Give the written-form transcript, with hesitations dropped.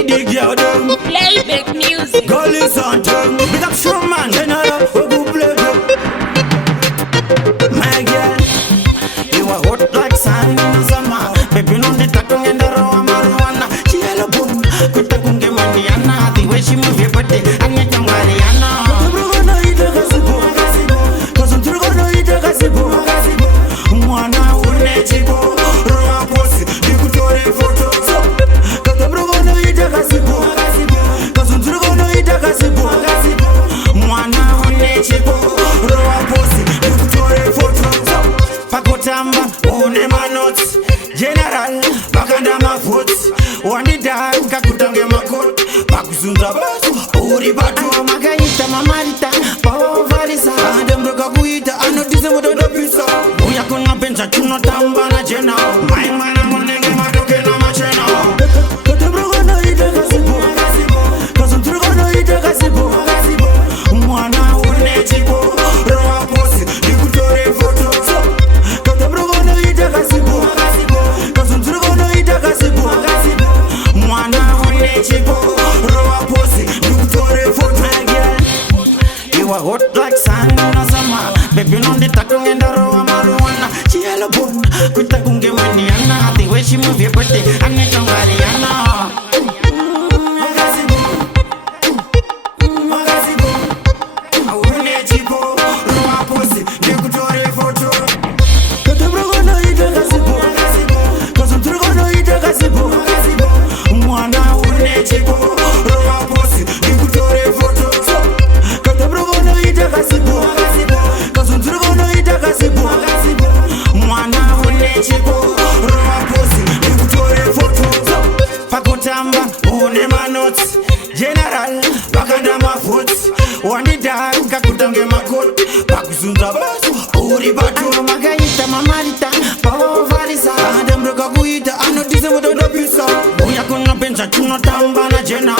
dig your them. Playback music. Girl is on them. Big up Showman, general, who go play them. My girl, you are hot like sun in the summer. Baby, no the takung and the raw marijuana. She hello boom, good takung get money. The way she move your body, I get your Mariana. Gonna eat a gazebo, cause I'm gonna eat a gazebo. Mwana unechibo, roa posi, dikutore photo. Cause I'm gonna eat a gazebo, cause I'm gonna eat a gazebo. Mwana unechibo, roa posi, dikutore photo. Pakotamba, une manots, general, bakanda mafoot. Wani da, kakutange makot, pakuzunda basu, uri batu. Magayita mamarita, pawa varisa. Adem kakuita, anotise motoda pisa. Uya kuna pensa chuno tamba na jena. My mana monenge madoke na machena. Katebro gana ite gazebo, cause I'm gonna eat a gazebo. Mwana unechibo, roa posi, dikutore photo. Katebro gana ite gazebo, cause I'm gonna eat a gazebo. Mwana unechibo, roa posi, dikutore photo. You are hot like sun in the summer. Baby, no the takung and the raw marijuana. She hello boom, good takung get money. The way she move your body, I need your Mariana. Pakotamba, une manots, general, bakanda mafoot. Wani da, kakutange makot, pakuzunda basu, uri batu. Magayita mamarita, pawa varisa. Adem kakuita, anotise motoda pisa. Uya kuna pensa chuno tamba na jena.